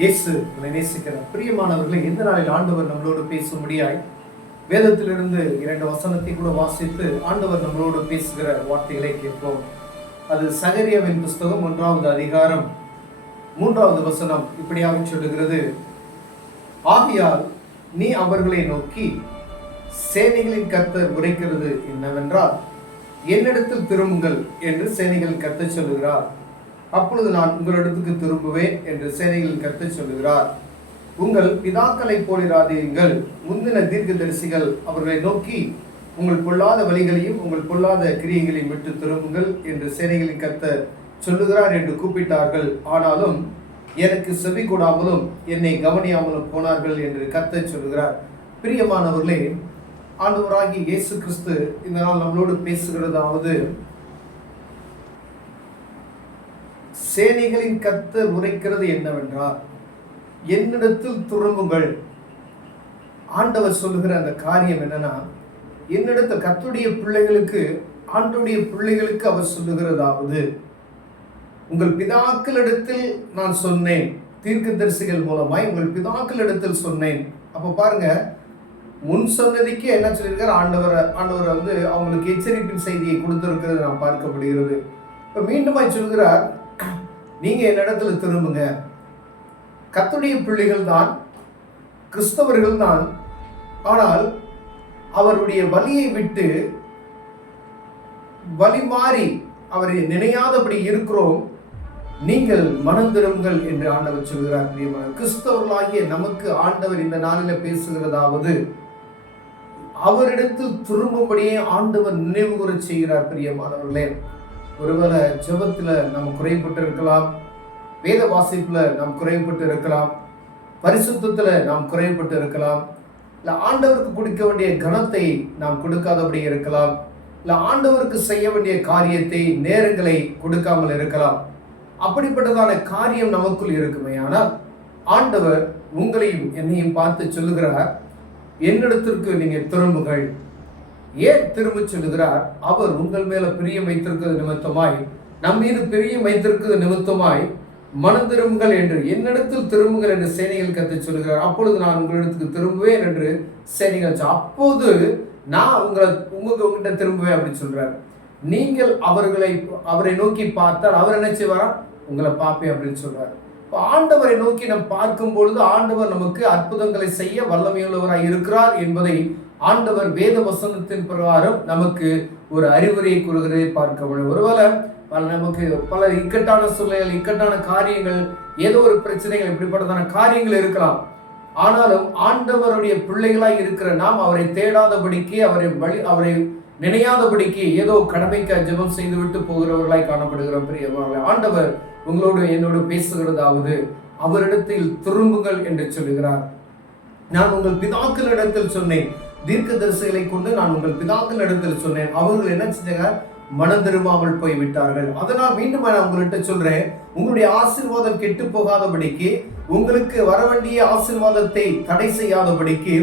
இயேசு உங்களை நேசிக்கிறார். பிரியமானவர்களை, இந்த நாளில் ஆண்டவர் நம்மளோடு பேசும்படியாய் வேதத்திலிருந்து 2 வசனத்தை கூட வாசித்து ஆண்டவர் நம்மளோடு பேசுகிற வார்த்தைகளை கேட்போம். அது சகரியாவின் புஸ்தகம் 1வது அதிகாரம் 3வது வசனம் இப்படியாக சொல்லுகிறது: ஆகையால் நீ அவர்களை நோக்கி, சேனைகளின் கர்த்தர் உரைக்கிறது என்னவென்றால், என்னிடத்தில் திரும்புங்கள் என்று சேனைகளின் கர்த்தர் சொல்லுகிறார். அப்பொழுது நான் உங்களிடத்துக்கு திரும்புவேன் என்று சேனைகளின் கர்த்தர் சொல்லுகிறார். உங்கள் பிதாக்களை போலிராதீர்கள். முந்தின தீர்க்கதரிசிகள் அவர்களை நோக்கி, உங்கள் பொல்லாத வழிகளையும் உங்கள் பொல்லாத கிரியைகளையும் விட்டு திரும்புங்கள் என்று சேனைகளின் கர்த்தர் சொல்லுகிறார் என்று கூப்பிட்டார்கள். ஆனாலும் எனக்கு செவி கூடாமலும் என்னை கவனியாமலும் போனார்கள் என்று கர்த்தர் சொல்லுகிறார். பிரியமானவர்களே, ஆண்டவராகிய இயேசு கிறிஸ்து இந்த நாள் நம்மளோடு பேசுகிறதாவது, சேனைகளின் கர்த்தர் உரைக்கிறது என்னவென்றால், என்னிடத்தில் திரும்புங்கள். ஆண்டவர் சொல்லுகிற அந்த காரியம் என்னன்னா, என்னிடத்தில் கர்த்தருடைய பிள்ளைகளுக்கு, ஆண்டவருடைய பிள்ளைகளுக்கு அவர் சொல்லுகிறதாவது, உங்கள் பிதாக்களிடத்தில் நான் சொன்னேன், தீர்க்கதரிசிகள் மூலமாய் உங்கள் பிதாக்களிடத்தில் சொன்னேன். அப்ப பாருங்க, முன் சொன்னதுக்கே என்ன சொல்லியிருக்கார் ஆண்டவர் அவங்களுக்கு எச்சரிப்பின் செய்தியை கொடுத்திருக்கிறது நாம் பார்க்கப்படுகிறது. இப்ப மீண்டுமாய் சொல்கிறார், நீங்க என்னிடத்துல திரும்புங்க. கர்த்தருடைய பிள்ளைகள் தான், கிறிஸ்தவர்கள் தான். ஆனால் அவருடைய வழியை விட்டு வழி மாறி அவரை நினையாதபடி இருக்கிறோம். நீங்கள் மனம் திரும்புங்கள் என்று ஆண்டவர் சொல்கிறார். கிறிஸ்தவர்களாகிய நமக்கு ஆண்டவர் இந்த நாளில பேசுகிறதாவது, அவரிடத்தில் திரும்பும்படியே ஆண்டவர் நினைவு கூற செய்கிறார். பிரியமானவர்களே, ஒருவேளை ஜெபத்துல நாம் குறைபட்டு இருக்கலாம், வேத வாசிப்புல நாம் குறைபட்டு இருக்கலாம், பரிசுத்தத்துல நாம் குறைபட்டு இருக்கலாம், இல்ல ஆண்டவருக்கு கொடுக்க வேண்டிய கனத்தை நாம் கொடுக்காதபடி இருக்கலாம், இல்ல ஆண்டவருக்கு செய்ய வேண்டிய காரியத்தை, நேரங்களை கொடுக்காமல் இருக்கலாம். அப்படிப்பட்டதான காரியம் நமக்குள் இருக்குமே. ஆனால் ஆண்டவர் உங்களையும் என்னையும் பார்த்து சொல்லுகிறார், என்னிடத்திற்கு நீங்க திரும்புங்கள். ஏன் திரும்ப சொல்லுகிறார்? அவர் உங்கள் மேல பிரியம் வைத்திருக்கிறது நிமித்தமாய், நம் மீது பிரியம் வைத்திருக்கிறது நிமித்தமாய் மனம் திரும்புங்கள் என்று, என்னிடத்தில் திரும்புங்கள் என்று சேனைகள் கர்த்தர் சொல்லுகிறார். அப்பொழுது நான் உங்களிடத்துக்கு திரும்புவேன் என்று சேனைகள், அப்போது நான் உங்ககிட்ட திரும்புவேன் அப்படின்னு சொல்றார். நீங்கள் அவரை நோக்கி பார்த்தால் அவர் என்ன செய்வாரா? உங்களை பார்ப்பேன் அப்படின்னு சொல்றார். ஆண்டவரை நோக்கி நாம் பார்க்கும் பொழுது ஆண்டவர் நமக்கு அற்புதங்களை செய்ய வல்லமையுள்ளவராய் இருக்கிறார் என்பதை ஆண்டவர் வேத வசனத்தின் பிரகாரம் நமக்கு ஒரு அறிவுரையை கூறுகிறதை பார்க்க முடியும். ஒருவேளை நமக்கு பல இக்கட்டான சூழ்நிலைகள், இக்கட்டான காரியங்கள், ஏதோ ஒரு பிரச்சனைகள், இப்படிப்பட்டதான காரியங்கள் இருக்கலாம். ஆனாலும் ஆண்டவருடைய பிள்ளைகளாய் இருக்கிற நாம் அவரை தேடாதபடிக்கு, அவரை நினையாதபடிக்கு ஏதோ கடமைக்கு ஜெபம் செய்து விட்டு போகிறவர்களாய் காணப்படுகிறோம். பிரியமானவர்களே, ஆண்டவர் உங்களோடு என்னோடு பேசுகிறதாவது, அவரிடத்தில் திரும்புங்கள் என்று சொல்லுகிறார். நான் உங்கள் பிதாக்களிடத்தில் சொன்னேன், தீர்க்கதரிசிகளை கொண்டு நான் உங்கள் பிதாக்களிடத்தில் சொன்னேன், அவர்கள் என்ன செஞ்சாங்க? மனம் திரும்பாமல் போய் விட்டார்கள். அதனால் மீண்டும் நான் உங்கள்கிட்ட சொல்றேன், உங்களுடைய ஆசீர்வாதம் கெட்டு போகாதபடிக்கு, உங்களுக்கு வர வேண்டிய ஆசீர்வாதத்தை தடை செய்யாதபடிக்கு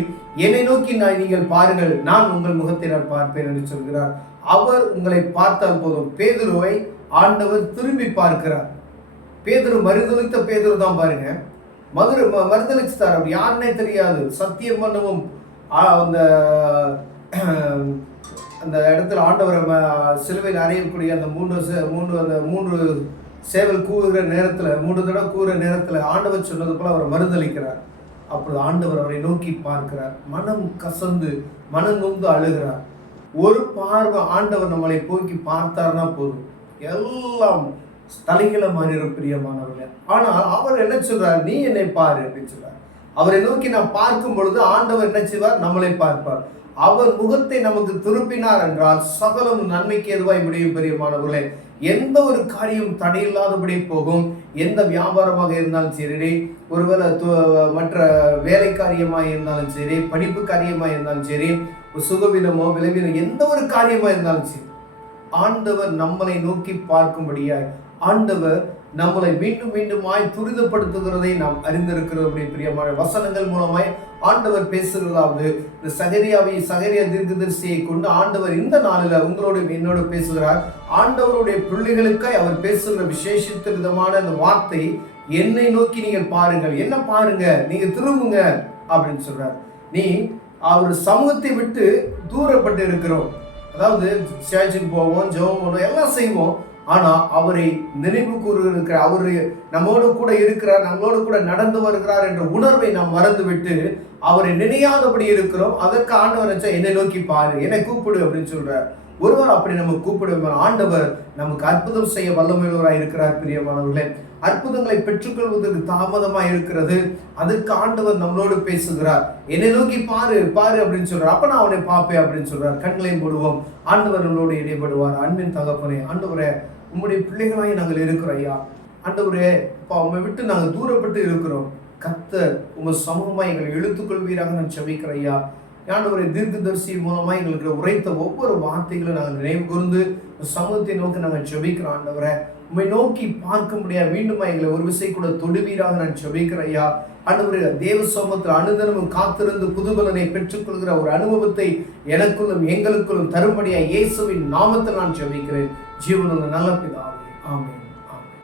என்னை நோக்கி நீங்கள் பாருங்கள், நான் உங்கள் முகத்தை நான் பார்ப்பேன் என்று சொல்கிறார். அவர் உங்களை பார்த்தால் போதும். பேதுருவை ஆண்டவர் திரும்பி பார்க்கிறார். பேதுரு மறுதலித்த பேதுரு தான் பாருங்க, மறுதலிச்சுட்டார். அப்படி யாருன்னே தெரியாது. சத்தியம் பண்ணவும் அந்த இடத்துல ஆண்டவரை சிலுவையில் அறையக்கூடிய அந்த மூன்று சேவல் கூவுகிற நேரத்தில், 3 தடவை கூவுகிற நேரத்தில் ஆண்டவர் சொன்னது போல அவரை மறுதளிக்கிறார். அப்பொழுது ஆண்டவர் அவரை நோக்கி பார்க்கிறார். மனம் கசந்து, மனம் நொந்து அழுகிறார். ஒரு பார்வை ஆண்டவர் நம்மளை போக்கி பார்த்தார்னா போதும், எல்லாம் தலைகளை மாறிடும். பிரியமானவர்களே, ஆனால் அவர் என்ன சொல்றார்? நீ என்னை பாரு அப்படின்னு சொல்றார். அவரை நோக்கி நாம் பார்க்கும் பொழுது ஆண்டவர் என்ன செய்வார்? நம்மளை பார்ப்பார். அவர் முகத்தை நமக்கு திருப்பினார் என்றால் சகலம் நன்மைக்கு எதுவாய் முடியும். பிரியமானவர்களே, எந்த ஒரு காரியம் தடையில்லாதபடி போகும். எந்த வியாபாரமாக இருந்தாலும் சரி, ஒருவேளை மற்ற வேலை காரியமாக இருந்தாலும் சரி, படிப்பு காரியமாக இருந்தாலும் சரி, சுகவீனமோ விளைவினோ எந்த ஒரு காரியமாக இருந்தாலும் சரி, ஆண்டவர் நம்மளை நோக்கி பார்க்கும்படியாய் ஆண்டவர் நம்மளை மீண்டும் மீண்டுமாய் துரிதப்படுத்துகிறதை நாம் அறிந்திருக்கிறோம். பிரியமான வசனங்கள் மூலமாய் ஆண்டவர் பேசுகிறதாவது இந்த சகரியா தீர்க்கதரிசியை கொண்டு ஆண்டவர் இந்த நாளில் உங்களோடு என்னோடு பேசுகிறார். ஆண்டவருடைய பிள்ளைகளுக்காய் அவர் பேசுகிற விசேஷித்த விதமான அந்த வார்த்தை, என்னை நோக்கி நீங்கள் பாருங்கள். என்ன பாருங்க? நீங்க திரும்புங்க அப்படின்னு சொல்றார். நீ அவர் சமூகத்தை விட்டு தூரப்பட்டு இருக்கிறோம். அதாவது சேர்ச்சுக்கு போவோம், ஜெபம் பண்ணுவோம், எல்லாம் செய்வோம். ஆனா அவரை நினைவு கூறுகிற, அவரு நம்மோடு கூட இருக்கிறார், நம்மளோடு கூட நடந்து வருகிறார் என்ற உணர்வை நாம் மறந்துவிட்டு அவரை நினையாதபடி இருக்கிறோம். அதற்கு ஆண்டவர் என்னை நோக்கி பாரு, என்னை கூப்பிடு அப்படின்னு சொல்றார். ஒருவர் அப்படி நம்ம கூப்பிடுவார். ஆண்டவர் நமக்கு அற்புதம் செய்ய வல்லமையுள்ளவராய் இருக்கிறார். பிரியமானவர்களே, அற்புதங்களை பெற்றுக்கொள்வதற்கு தாமதமா இருக்கிறது. அதற்கு ஆண்டவர் நம்மளோடு பேசுகிறார். என்னை நோக்கி பாரு பாரு அப்படின்னு சொல்றார். அப்ப நான் அவனை பார்ப்பேன் அப்படின்னு சொல்றார். கண்களை மூடுவோம். ஆண்டவர் நம்மளோடு இடைப்படுவார். அன்பின் தகப்பனே, ஆண்டவரே, உம்முடைய பிள்ளைகளாய் நாங்கள் இருக்கிறோம் ஐயா. ஆண்டவரே, இப்போ உண்மை விட்டு நாங்கள் தூரப்பட்டு இருக்கிறோம். கர்த்தர் உங்க சமூகமா எங்களை இழுத்துக்கொள்வீராக நான் செபிக்கிறேன் ஐயா. ஆண்டவரை தீர்க்கதரிசி மூலமா எங்களுக்கு உரைத்த ஒவ்வொரு வார்த்தைகளும் நாங்கள் நினைவு கூர்ந்து சமூகத்தை நோக்கி நாங்கள் செபிக்கிறோம். ஆண்டவரை உண்மை நோக்கி பார்க்க முடியாது, மீண்டும் எங்களை ஒரு விசை கூட தொடுவீராக நான் செபிக்கிறேன் ஐயா. ஆண்டவரே, தேவ சமூகத்தில் அனுதினமும் காத்திருந்து புதுபலனை பெற்றுக்கொள்கிற ஒரு அனுபவத்தை எனக்குள்ளும் எங்களுக்குள்ளும் தரும்படியா இயேசுவின் நாமத்தில் நான் செபிக்கிறேன். ஜீவனுள்ள நல்ல பிதாவே, ஆமென்.